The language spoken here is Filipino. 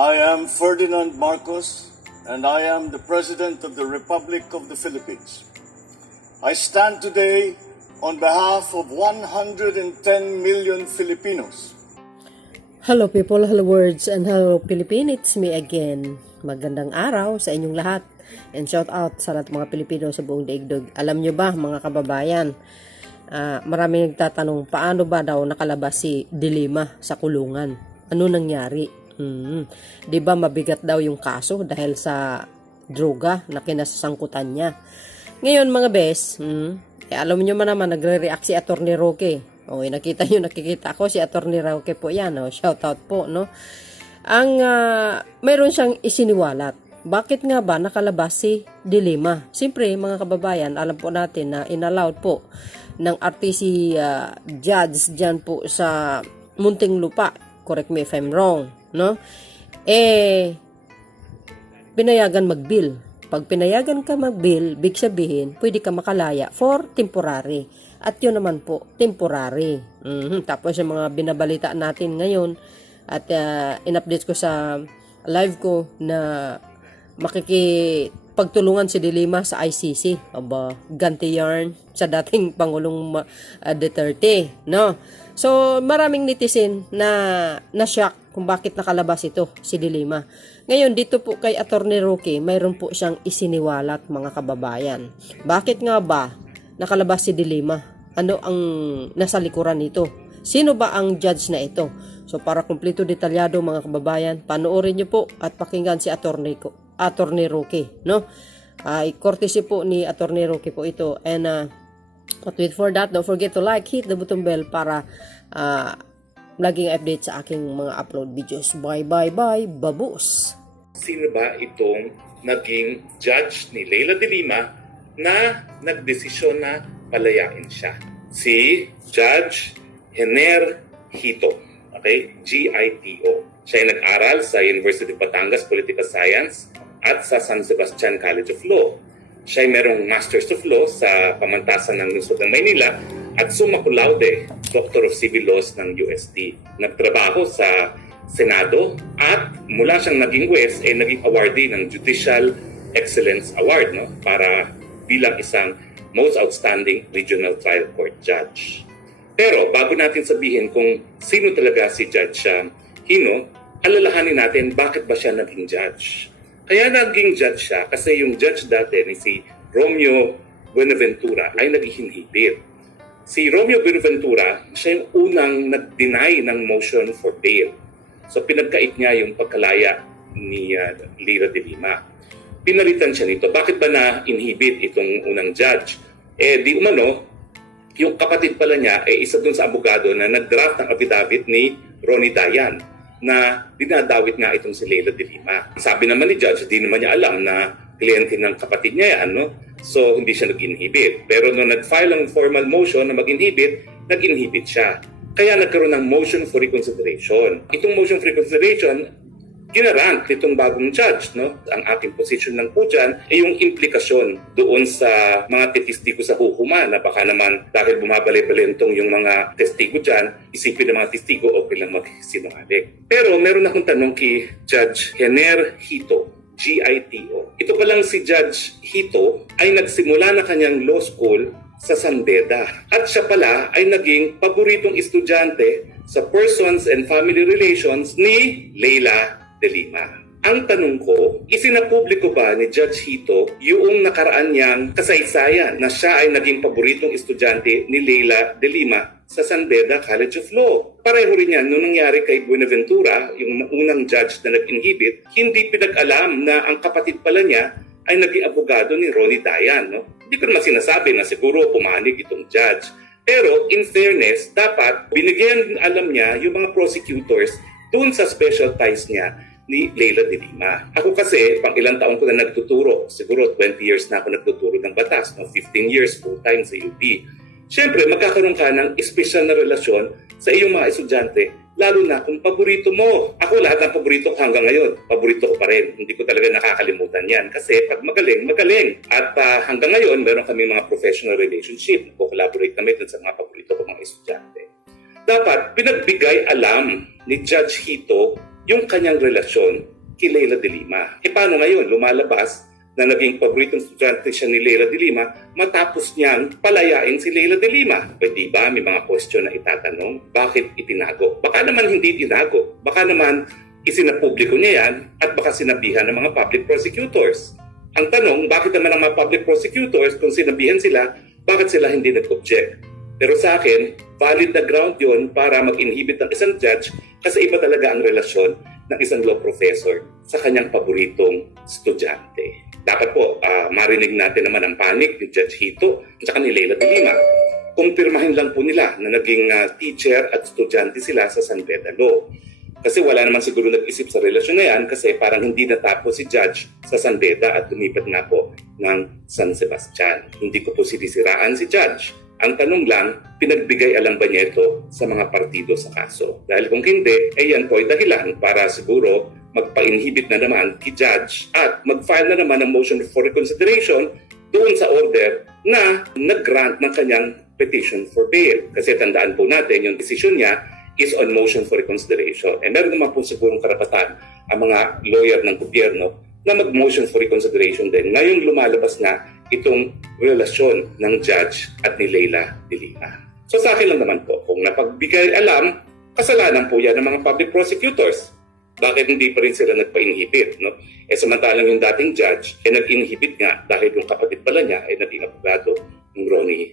I am Ferdinand Marcos, and I am the President of the Republic of the Philippines. I stand today on behalf of 110 million Filipinos. Hello people, hello words, and hello Philippine, it's me again. Magandang araw sa inyong lahat, and shout out sa lahat mga Pilipino sa buong daigdig. Alam nyo ba mga kababayan, maraming nagtatanong paano ba daw nakalabas si De Lima sa kulungan? Ano nangyari? Di ba mabigat daw yung kaso dahil sa droga na kinasangkutan niya. Ngayon mga bes, alam nyo man naman nagre-react si Atty. Roque. Nakita ako si Atty. Roque po yan. Shout out po. No? Mayroon siyang isiniwalat. Bakit nga ba nakalabas si De Lima? Siyempre mga kababayan, alam po natin na inallowed po ng RTC judge dyan po sa Muntinlupa. Correct me if I'm wrong. No? Pinayagan mag-bill. Pag pinayagan ka mag-bill, big sabihin, pwede ka makalaya for temporary. At yun naman po, temporary. Tapos yung mga binabalita natin ngayon, at in-update ko sa live ko na makikipagtulungan si De Lima sa ICC. Aba, ganti yarn sa dating Pangulong Duterte. No? So, maraming netizen na shock kung bakit nakalabas ito si De Lima. Ngayon, dito po kay Atty. Roque, mayroon po siyang isiniwalat mga kababayan. Bakit nga ba nakalabas si De Lima? Ano ang nasa likuran nito? Sino ba ang judge na ito? So, para kumpleto detalyado mga kababayan, panoorin niyo po at pakinggan si Atty. Roque. No? Courtesy po ni Atty. Roque po ito. And, but wait for that, don't forget to like, hit the button bell para laging update sa aking mga upload videos. Bye, babus! Sino ba itong naging judge ni Leila De Lima na nagdesisyon na palayain siya? Si Judge Jenner Hito. Okay? G-I-T-O. Siya ay nag-aral sa University of Batangas Political Science at sa San Sebastian College of Law. Siya ay merong Masters of Law sa pamantasan ng Lungsod ng Maynila at summa cum laude, Doctor of Civil Laws ng UST. Nagtrabaho sa Senado at mula siyang naging juez ay naging awardee ng Judicial Excellence Award, no? Para bilang isang most outstanding regional trial court judge. Pero bago natin sabihin kung sino talaga si Judge Hino, alalahanin natin bakit ba siya naging judge. Kaya naging judge siya kasi yung judge dati ni si Romeo Buenaventura ay nag-inhibit. Si Romeo Buenaventura, siya yung unang nag-deny ng motion for bail. So pinagkait niya yung pagkalaya ni Leila De Lima. Pinalitan siya nito. Bakit ba na-inhibit itong unang judge? Di umano, yung kapatid pala niya isa dun sa abogado na nag-draft ng affidavit ni Ronnie Dayan na dinadawit nga itong si Leila De Lima. Sabi naman ni Judge, di naman niya alam na kliyente ng kapatid niya yan, no? So, hindi siya nag-inhibit. Pero nung nag-file ang formal motion na mag-inhibit, nag-inhibit siya. Kaya nagkaroon ng motion for reconsideration. Itong motion for reconsideration, ginarant nitong bagong judge, no? Ang ating position lang po dyan ay yung implikasyon doon sa mga testigo sa hukuman na baka naman dahil bumabalay-balentong yung mga testigo dyan, isipin ng mga testigo okay lang magsinungaling. Pero meron akong tanong kay Judge Jenner Hito, G-I-T-O. Ito pa lang si Judge Hito ay nagsimula na kanyang law school sa San Beda. At siya pala ay naging paboritong estudyante sa Persons and Family Relations ni Leila De Lima. Ang tanong ko, isinapubliko ba ni Judge Hito yung nakaraan niyang kasaysayan na siya ay naging paboritong estudyante ni Leila De Lima sa San Beda College of Law? Pareho rin yan nung nangyari kay Buenaventura, yung unang judge na nag-inhibit, hindi pinag-alam na ang kapatid pala niya ay naging abogado ni Ronnie Dayan. No? Hindi ko naman sinasabi na siguro pumanig itong judge. Pero in fairness, dapat binigyan alam niya yung mga prosecutors dun sa special ties niya ni Leila De Lima. Ako kasi, pang ilang taon ko na nagtuturo. Siguro 20 years na ako nagtuturo ng batas. No? 15 years full-time sa UP. Siyempre, magkakaroon ka ng espesyal na relasyon sa iyong mga estudyante, lalo na kung paborito mo. Ako, lahat ng paborito ko hanggang ngayon, paborito ko pa rin. Hindi ko talaga nakakalimutan yan. Kasi pag magaling, magaling. At hanggang ngayon, meron kami mga professional relationship. Nagko-collaborate kami dun sa mga paborito ko mga estudyante. Dapat, pinagbigay alam ni Judge Hito yung kanyang relasyon kay Leila de Lima. E paano ngayon? Lumalabas na naging paboritong estudyante siya ni Leila de Lima matapos niyang palayain si Leila de Lima. E diba, may mga question na itatanong, bakit itinago? Baka naman hindi tinago. Baka naman isinapubliko niya yan at baka sinabihan ng mga public prosecutors. Ang tanong, bakit naman ang mga public prosecutors, kung sinabihan sila, bakit sila hindi nag-object? Pero sa akin, valid na ground yun para mag-inhibit ng isang judge kasi iba talaga ang relasyon ng isang law professor sa kanyang paboritong estudyante. Dapat po, marinig natin naman ang panig ni Judge Hito at saka ni Leila de Lima. Kumpirmahin lang po nila na naging teacher at estudyante sila sa San Beda Law. Kasi wala naman siguro nag-isip sa relasyon na yan kasi parang hindi natapos si Judge sa San Beda at lumipat nga po ng San Sebastian. Hindi ko po sinisiraan si Judge. Ang tanong lang, pinagbigay alam ba niya ito sa mga partido sa kaso? Dahil kung hindi, yan po ay dahilan para siguro magpa-inhibit na naman kay Judge at mag-file na naman ng motion for reconsideration doon sa order na nag-grant ng kanyang petition for bail. Kasi tandaan po natin, yung decision niya is on motion for reconsideration. And meron naman po sigurong karapatan ang mga lawyer ng gobyerno na mag-motion for reconsideration din. Ngayong lumalabas na itong relasyon ng judge at ni Leila de Lima. So sa akin lang naman po, kung napagbigay alam, kasalanan po yan ng mga public prosecutors. Bakit hindi pa rin sila nagpa-inhibit? No? Samantalang yung dating judge, nag-inhibit nga dahil yung kapatid pala niya ay naging abogado ng Ronnie